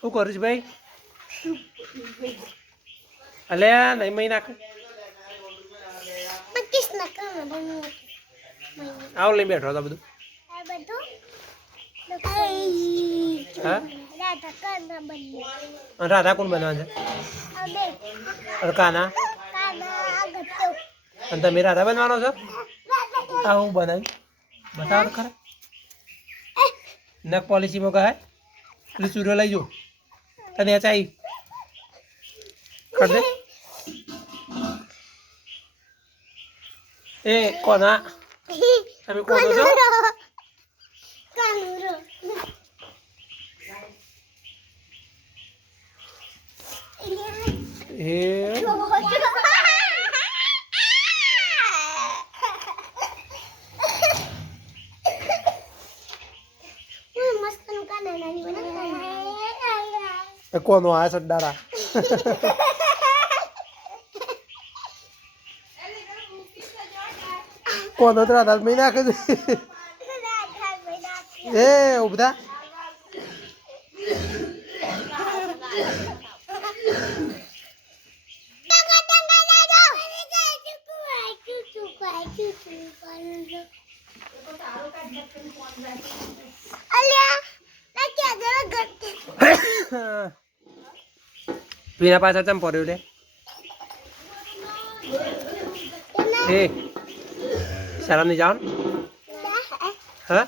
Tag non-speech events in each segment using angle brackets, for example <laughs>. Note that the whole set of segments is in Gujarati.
શું કરું છું ભાઈ? અલે નહીં મહી નાખ. આવ લઈ બેઠો હતા બધું. રાધા કોણ બનવાનું છે? કાના? અને તમે રાધા બનવાનો છો? આ હું બનાવી? બતાવો ખરા. નખ પોલિસીમાં કહે? પેલું ચૂરો લઈ જો. તને ચાઈ કર દે એ કોના તમે કોનો છો કાનુરો એ મસ્તનું કાના નાની બનાવતા એ કોનો આ સડ્ડારા કોનો તો રાધા મહી નાખે છે એ ઊભા પીના પાછળ ચમ પડ્યું લે એ શાળા નહીં જાવ હા?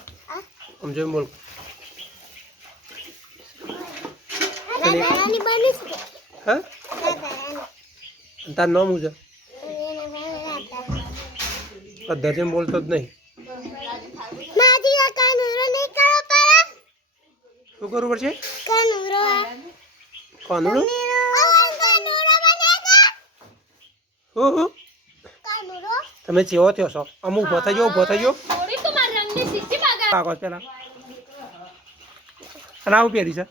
આમ જોઈને બોલ. હા? તાર નામ હું છે? બોલતો જ નહીં. શું કરવું પડશે? કાનુડું હું હું તમે જેવો થયો છો. અમુક ઊભો થઈ ગયો ઊભો થઈ ગયો કાગળ પેલા અને આવું પહેરી છે.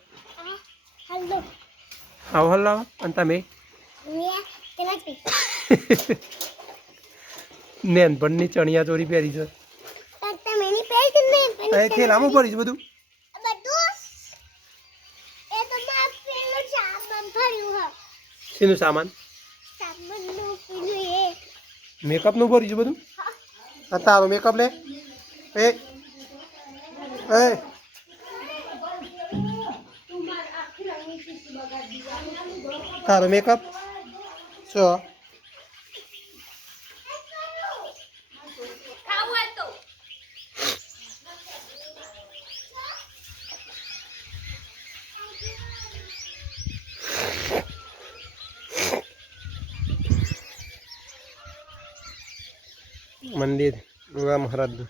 આવો હલાવો અને તમે? <laughs> નેનપણની ચણિયા ચોરી પહેરી છે. એ થેલામાં ભરી છે બધું. શેનું સામાન? મેકઅપનું ભરી છે બધું? આ તારો મેકઅપ લે. એ એ. તારો મેકઅપ છો મંદિર મહારાજનું.